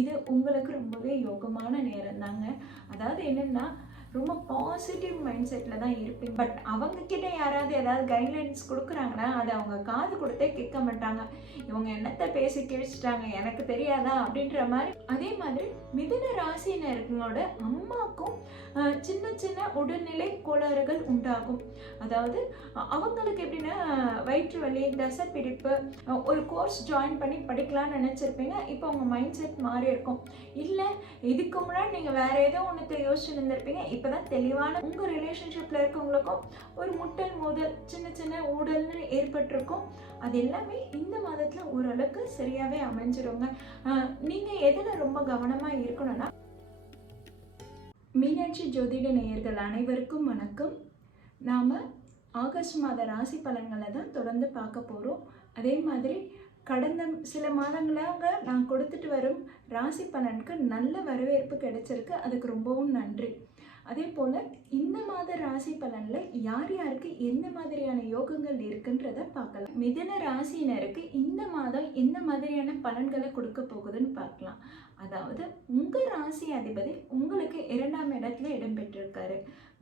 இது உங்களுக்கு ரொம்பவே யோகமான நேரம் தாங்க. அதாவது என்னென்னா, ரொம்ப பாசிட்டிவ் மைண்ட் செட்டில் தான் இருப்பீங்க. பட் அவங்கக்கிட்ட யாராவது ஏதாவது கைட்லைன்ஸ் கொடுக்குறாங்கன்னா அதை அவங்க காது கொடுத்தே கேட்க மாட்டாங்க. இவங்க என்னத்தை பேசி கிழிச்சிட்டாங்க, எனக்கு தெரியாதா அப்படின்ற மாதிரி. அதே மாதிரி மிதுன ராசினர்களோட அம்மாக்கும் சின்ன சின்ன உடல்நிலை கோளாறுகள் உண்டாகும். அதாவது அவங்களுக்கு எப்படின்னா, வயிற்று வலி, தசை பிடிப்பு, ஒரு கோர்ஸ் ஜாயின் பண்ணி படிக்கலாம்னு நினச்சிருப்பீங்க. இப்போ உங்கள் மைண்ட் செட் மாறி இருக்கும். இல்லை, இதுக்கு முன்னாடி நீங்கள் வேறு ஏதோ ஒன்றத்தை யோசிச்சு இருந்திருப்பீங்க. இப்போ தான் தெளிவான உங்கள் ரிலேஷன்ஷிப்பில் இருக்கவங்களுக்கும் ஒரு முட்டல் மோதல், சின்ன சின்ன ஊடல்னு ஏற்பட்டிருக்கும். அது எல்லாமே இந்த மாதத்தில் ஓரளவுக்கு சரியாகவே அமைஞ்சிருங்க. நீங்கள் எதில் ரொம்ப கவனமாக இருக்கணும்னா, மீனாட்சி ஜோதிட நேயர்கள் அனைவருக்கும் வணக்கம். நாம் ஆகஸ்ட் மாத ராசி பலன்களை தான் தொடர்ந்து பார்க்க போகிறோம். அதே மாதிரி கடந்த சில மாதங்களாக நான் கொடுத்துட்டு வரும் ராசி பலனுக்கு நல்ல வரவேற்பு கிடைச்சிருக்கு. அதுக்கு ரொம்பவும் நன்றி. அதே போல் இந்த மாத ராசி பலனில் யார் யாருக்கு எந்த மாதிரியான யோகங்கள் இருக்குன்றதை பார்க்கலாம். மிதுன ராசியினருக்கு இந்த மாதம் எந்த மாதிரியான பலன்களை கொடுக்க போகுதுன்னு பார்க்கலாம். அதாவது உங்கள் ராசி அதிபதி உங்களுக்கு 2ஆம் இடத்துல இடம்பெற்றிருக்காரு.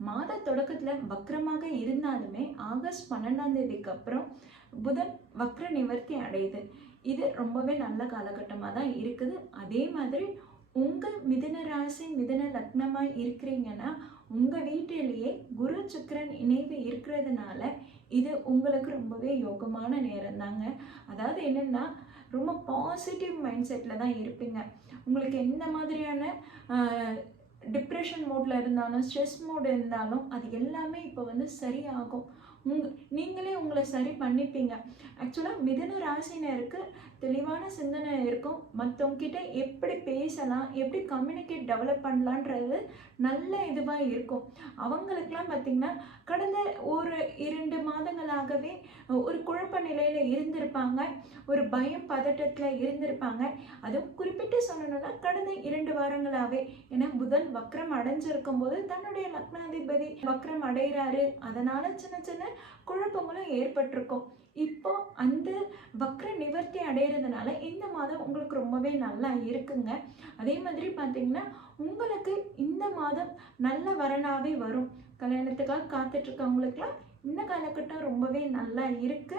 மாத தொடக்கத்தில் வக்ரமாக இருந்தாலுமே ஆகஸ்ட் 12ஆம் தேதிக்கு அப்புறம் புதன் வக்ர நிவர்த்தி அடையுது. இது ரொம்பவே நல்ல காலகட்டமாக தான் இருக்குது. அதே மாதிரி உங்கள் மிதுன ராசி மிதுன லக்னமாக இருக்கிறீங்கன்னா உங்கள் வீட்டிலேயே குரு சுக்கிரன் இணைவு இருக்கிறதுனால இது உங்களுக்கு ரொம்பவே யோகமான நேரம் தாங்க. அதாவது என்னென்னா, ரொம்ப பாசிட்டிவ் மைண்ட் செட்டில் தான் இருப்பீங்க. உங்களுக்கு எந்த மாதிரியான டிப்ரெஷன் மோடில் இருந்தாலும், ஸ்ட்ரெஸ் மோடு இருந்தாலும் அது எல்லாமே இப்போ சரியாகும். நீங்களே உங்களை சரி பண்ணிப்பீங்க. ஆக்சுவலாக மிதுன ராசினருக்கு தெளிவான சிந்தனை இருக்கும். மற்றவங்கிட்ட எப்படி பேசலாம், எப்படி கம்யூனிகேட் டெவலப் பண்ணலான்றது நல்ல இதுவாக இருக்கும். அவங்களுக்கெல்லாம் பார்த்திங்கன்னா கடந்த ஒரு 2 மாதங்களாகவே ஒரு குழப்ப நிலையில் இருந்திருப்பாங்க. ஒரு பயம் பதட்டத்தில் இருந்திருப்பாங்க. அதுவும் குறிப்பிட்டு சொல்லணும்னா கடந்த 2 வாரங்களாகவே. ஏன்னா புதன் வக்ரம் அடைஞ்சிருக்கும் போது தன்னுடைய லக்னாதிபதி வக்ரம் அடைகிறாரு. அதனால் சின்ன சின்ன குழப்பங்களும் ஏற்பட்டிருக்கும். இப்போ அந்த வக்ர நிவர்த்தி அடைகிறதுனால இந்த மாதம் உங்களுக்கு ரொம்பவே நல்லா இருக்குங்க. அதே மாதிரி பார்த்தீங்கன்னா உங்களுக்கு இந்த மாதம் நல்ல வரனாவே வரும். கல்யாணத்துக்காக காத்துட்டு இருக்கவங்களுக்குலாம் இந்த காலகட்டம் ரொம்பவே நல்லா இருக்கு.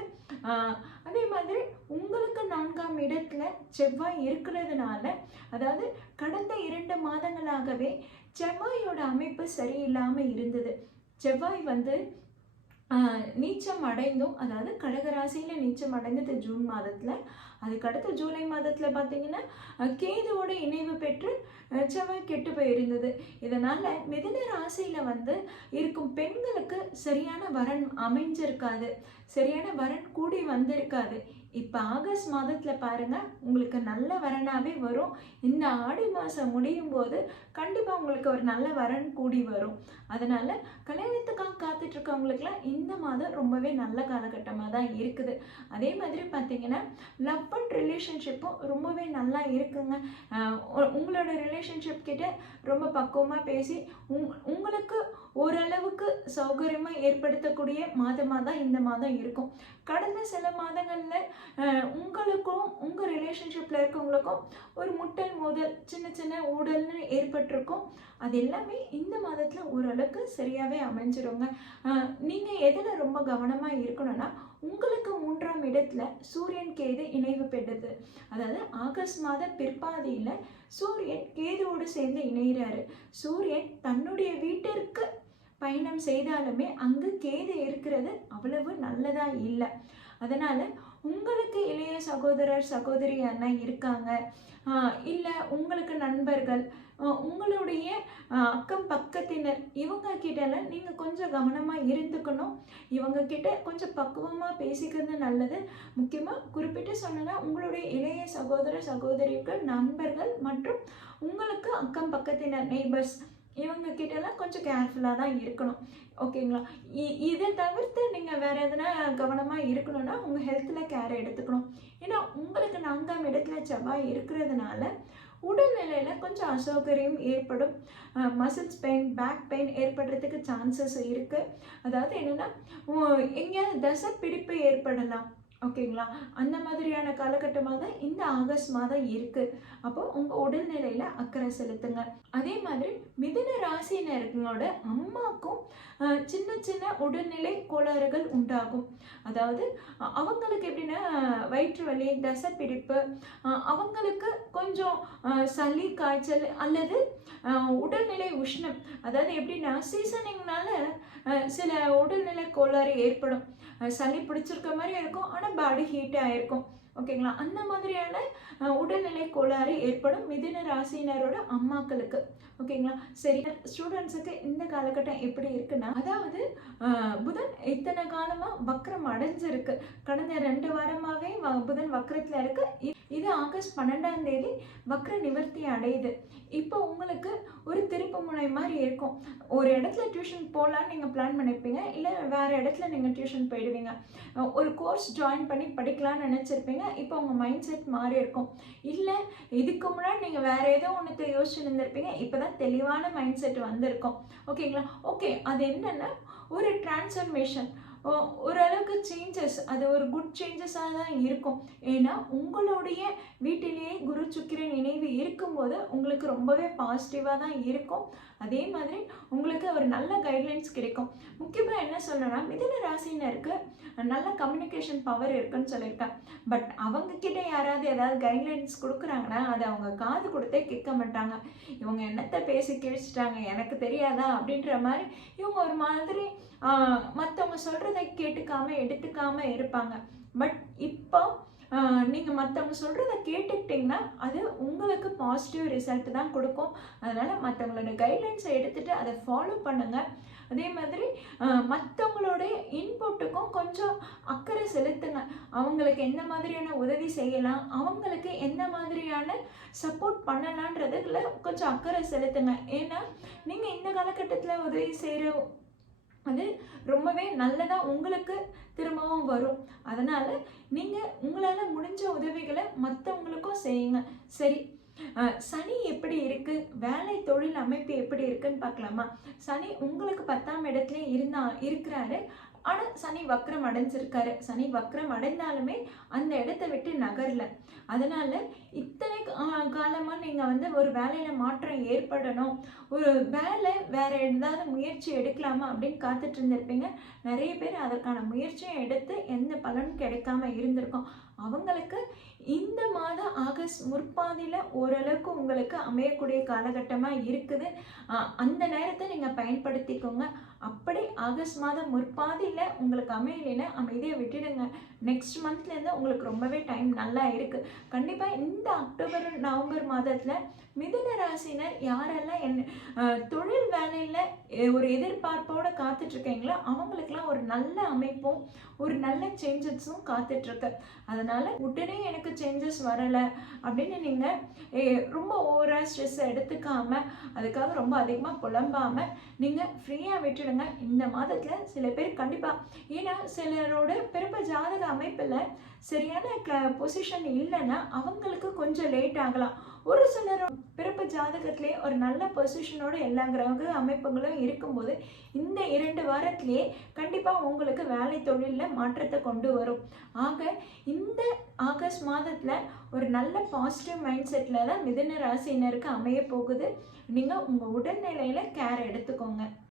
அதே மாதிரி உங்களுக்கு 4ஆம் இடத்துல செவ்வாய் இருக்கிறதுனால, அதாவது கடந்த 2 மாதங்களாகவே செவ்வாயோட அமைப்பு சரியில்லாமல் இருந்தது. செவ்வாய் நீச்சம் அடைந்தும், அதாவது கடகராசியில் நீச்சம் அடைந்தது ஜூன் மாதத்தில். அதுக்கடுத்து ஜூலை மாதத்தில் பார்த்தீங்கன்னா கேதுவோட இணைவு பெற்று செவ்வாய் கெட்டு போயிருந்தது. இதனால் மிதுன ராசியில் இருக்கும் பெண்களுக்கு சரியான வரன் அமைஞ்சிருக்காது, சரியான வரன் கூடி வந்திருக்காது. இப்போ ஆகஸ்ட் மாதத்தில் பாருங்கள், உங்களுக்கு நல்ல வரனாகவே வரும். இந்த ஆடி மாதம் முடியும் போது கண்டிப்பாக உங்களுக்கு ஒரு நல்ல வரன் கூடி வரும். அதனால் கல்யாணத்துக்காக காத்துட்ருக்கவங்களுக்குலாம் இந்த மாதம் ரொம்பவே நல்ல காலகட்டமாக தான் இருக்குது. அதே மாதிரி பார்த்தீங்கன்னா லவ் அண்ட் ரிலேஷன்ஷிப்பும் ரொம்பவே நல்லா இருக்குங்க. உங்களோட ரிலேஷன்ஷிப் கிட்ட ரொம்ப பக்குவமாக பேசி உங்களுக்கு ஓரளவுக்கு சௌகரியமாக ஏற்படுத்தக்கூடிய மாதமாக தான் இந்த மாதம் இருக்கும். கடந்த சில மாதங்களில் உங்களுக்கும் உங்கள் ரிலேஷன்ஷிப்பில் இருக்கவங்களுக்கும் ஒரு முட்டல் மோதல், சின்ன சின்ன ஊடல்னு ஏற்பட்டிருக்கும். அது எல்லாமே இந்த மாதத்தில் ஓரளவுக்கு சரியாகவே அமைஞ்சிருங்க. நீங்கள் எதில் ரொம்ப கவனமாக இருக்கணும்னா, உங்களுக்கு 3ஆம் இடத்துல சூரியன் கேது இணைவு பெற்றது. அதாவது ஆகஸ்ட் மாத பிற்பாதியில் சூரியன் கேதுவோடு சேர்ந்து இணைகிறாரு. சூரியன் தன்னுடைய வீட்டிற்கு பயணம் செய்தாலுமே அங்கு கேது இருக்கிறது அவ்வளவு நல்லதா இல்லை. அதனால் உங்களுக்கு இளைய சகோதரர் சகோதரி யாருன்னா இருக்காங்க, இல்லை உங்களுக்கு நண்பர்கள், உங்களுடைய அக்கம் பக்கத்தினர், இவங்க கிட்டலாம் நீங்கள் கொஞ்சம் கவனமாக இருந்துக்கணும். இவங்க கிட்ட கொஞ்சம் பக்குவமாக பேசிக்கிறது நல்லது. முக்கியமாக குறிப்பிட்டு சொன்னால் உங்களுடைய இளைய சகோதர சகோதரிகள், நண்பர்கள் மற்றும் உங்களுக்கு அக்கம் பக்கத்தினர், நெய்பர்ஸ், இவங்க கிட்டலாம் கொஞ்சம் கேர்ஃபுல்லாக தான் இருக்கணும். ஓகேங்களா? இதை தவிர்த்து நீங்கள் வேறு எதனா கவனமாக இருக்கணும்னா உங்கள் ஹெல்த்தில் கேர் எடுத்துக்கணும். ஏன்னா உங்களுக்கு 4ஆம் இடத்துல செவ்வாய் இருக்கிறதுனால உடல்நிலையில் கொஞ்சம் அசௌகரியம் ஏற்படும். மசில்ஸ் பெயின், பேக் பெயின் ஏற்படுறதுக்கு சான்சஸ் இருக்குது. அதாவது என்னென்னா, எங்கேயாவது தசை பிடிப்பு ஏற்படலாம். ஓகேங்களா? அந்த மாதிரியான காலகட்டமா தான் இந்த ஆகஸ்ட் மாதம் இருக்கு. அப்போ உங்க உடல்நிலையில அக்கறை செலுத்துங்க. அதே மாதிரி மிதுன ராசியினர்களோட அம்மாக்கும் சின்ன சின்ன உடல்நிலை கோளாறுகள் உண்டாகும். அதாவது அவங்களுக்கு எப்படின்னா வயிற்று வலி, தசைப்பிடிப்பு, அவங்களுக்கு கொஞ்சம் சளி, காய்ச்சல் அல்லது உடல்நிலை உஷ்ணம். அதாவது எப்படின்னா சீசனிங்னால சில உடல்நிலை கோளாறு ஏற்படும். சளி பிடிச்சிருக்க மாதிரி இருக்கும், ஆனால் பாடி ஹீட் ஆகிருக்கும். ஓகேங்களா? அந்த மாதிரியான உடல்நிலை கோளாறு ஏற்படும் மிதுன ராசியினரோட அம்மாக்களுக்கு. ஓகேங்களா? சரி, ஸ்டூடெண்ட்ஸுக்கு இந்த காலகட்டம் எப்படி இருக்குன்னா, அதாவது புதன் இத்தனை காலமா வக்ரம் அடைஞ்சிருக்கு. கடந்த 2 வாரமாவே புதன் வக்ரத்துல இருக்கு. இது ஆகஸ்ட் 12ஆம் தேதி வக்ர நிவர்த்தி அடையுது. இப்போ உங்களுக்கு ஒரு திருப்பு முனை மாதிரி இருக்கும். ஒரு இடத்துல டியூஷன் போகலான்னு நீங்கள் பிளான் பண்ணியிருப்பீங்க, இல்லை வேறு இடத்துல நீங்கள் டியூஷன் போயிடுவீங்க. ஒரு கோர்ஸ் ஜாயின் பண்ணி படிக்கலான்னு நினச்சிருப்பீங்க. இப்போ உங்கள் மைண்ட் செட் மாறி இருக்கும். இல்லை இதுக்கு முன்னாடி நீங்கள் வேறு ஏதோ ஒன்று யோசிச்சு இருந்திருப்பீங்க. இப்போ தான் தெளிவான மைண்ட் செட் வந்திருக்கும். ஓகேங்களா? ஓகே, அது என்னென்னா ஒரு டிரான்ஸ்ஃபர்மேஷன், ஓரளவுக்கு சேஞ்சஸ், அது ஒரு குட் சேஞ்சஸாக தான் இருக்கும். ஏன்னா உங்களுடைய வீட்டிலேயே குரு சுக்கிரன் இணைவு இருக்கும்போது உங்களுக்கு ரொம்பவே பாசிட்டிவாக தான் இருக்கும். அதே மாதிரி உங்களுக்கு ஒரு நல்ல கைட்லைன்ஸ் கிடைக்கும். முக்கியமாக என்ன சொல்லணும்னா, மிதுன ராசினருக்கு நல்ல கம்யூனிகேஷன் பவர் இருக்குன்னு சொல்லியிருக்கேன். பட் அவங்கக்கிட்ட யாராவது ஏதாவது கைட்லைன்ஸ் கொடுக்குறாங்கன்னா அதை அவங்க காது கொடுத்தே கேட்க மாட்டாங்க. இவங்க என்னத்தை பேசி கிழிச்சிட்டாங்க, எனக்கு தெரியாதா அப்படின்ற மாதிரி இவங்க ஒரு மாதிரி மற்றவங்க சொல்கிறத கேட்டுக்காம எடுத்துக்காம இருப்பாங்க. பட் இப்போ நீங்கள் மற்றவங்க சொல்கிறத கேட்டுக்கிட்டிங்கன்னா அது உங்களுக்கு பாசிட்டிவ் ரிசல்ட் தான் கொடுக்கும். அதனால் மற்றவங்களோட கைட்லைன்ஸை எடுத்துகிட்டு அதை ஃபாலோ பண்ணுங்கள். அதே மாதிரி மற்றவங்களுடைய இன்புட்டுக்கும் கொஞ்சம் அக்கறை செலுத்துங்க. அவங்களுக்கு எந்த மாதிரியான உதவி செய்யலாம், அவங்களுக்கு எந்த மாதிரியான சப்போர்ட் பண்ணலான்றதுல கொஞ்சம் அக்கறை செலுத்துங்க. ஏன்னா நீங்கள் இந்த காலகட்டத்தில் உதவி செய்கிற அது ரொம்பவே நல்லதாக உங்களுக்கு திரும்பவும் வரும். அதனால் நீங்கள் உங்களால் முடிஞ்ச உதவிகளை மற்றவங்களுக்கும் செய்யுங்க. சரி, சனி எப்படி இருக்குது, வேலை தொழில் அமைப்பு எப்படி இருக்குன்னு பார்க்கலாமா? சனி உங்களுக்கு 10ஆம் இடத்துல இருக்கிறாரு. ஆனால் சனி வக்ரம் அடைஞ்சிருக்காரு. சனி வக்ரம் அடைந்தாலுமே அந்த இடத்த விட்டு நகரல. அதனால இத்தனை காலமாக நீங்கள் ஒரு வேலையில் மாற்றம் ஏற்படணும், ஒரு வேலை வேற ஏதாவது முயற்சி எடுக்கலாமா அப்படின்னு காத்துட்டு இருந்திருப்பீங்க. நிறைய பேர் அதற்கான முயற்சியும் எடுத்து எந்த பலனும் கிடைக்காம இருந்திருக்கும். அவங்களுக்கு இந்த மாதம் ஆகஸ்ட் முற்பாதியில் ஓரளவுக்கு உங்களுக்கு அமையக்கூடிய காலகட்டமாக இருக்குது. அந்த நேரத்தை நீங்கள் பயன்படுத்திக்கோங்க. அப்படி ஆகஸ்ட் மாதம் முற்பாதியில் உங்களுக்கு அமையலைன்னா அமைதியாக விட்டுடுங்க. நெக்ஸ்ட் மந்த்லேருந்து உங்களுக்கு ரொம்பவே டைம் நல்லா இருக்குது. கண்டிப்பாக இந்த அக்டோபர் நவம்பர் மாதத்தில் மிதுன ராசினர் யாரெல்லாம் தொழில் வேலையில் ஒரு எதிர்பார்ப்போடு காத்துட்ருக்கீங்களோ அவங்களுக்கெல்லாம் ஒரு நல்ல அமைப்பும் ஒரு நல்ல சேஞ்சஸும் காத்துட்ருக்கு. அதனால் உடனே எனக்கு சேஞ்சஸ் வரலை அப்படின்னு நீங்கள் ரொம்ப ஓவராக ஸ்ட்ரெஸ் எடுத்துக்காமல் அதுக்காக ரொம்ப அதிகமாக புலம்பாமல் நீங்கள் ஃப்ரீயாக விட்டுடுங்க. இந்த மாதத்தில் சில பேர் கண்டிப்பாக, ஏன்னா சிலரோட பிறப்பு ஜாதக அமைப்பில் சரியான பொசிஷன் இல்லைன்னா அவங்களுக்கு கொஞ்சம் லேட் ஆகலாம். ஒரு சிலரோட பிறப்பு ஜாதகத்திலே ஒரு நல்ல பொசிஷனோட எல்லா கிரக அமைப்புகளும் இருக்கும்போது இந்த 2 வாரத்திலேயே கண்டிப்பாக உங்களுக்கு வேலை தொழிலில் மாற்றத்தை கொண்டு வரும். ஆக இந்த ஆகஸ்ட் மாதத்தில் ஒரு நல்ல பாசிட்டிவ் மைண்ட் செட்டில் தான் மிதுன ராசினருக்கு அமைய போகுது. நீங்கள் உங்கள் உடல்நிலையில் கேர் எடுத்துக்கோங்க.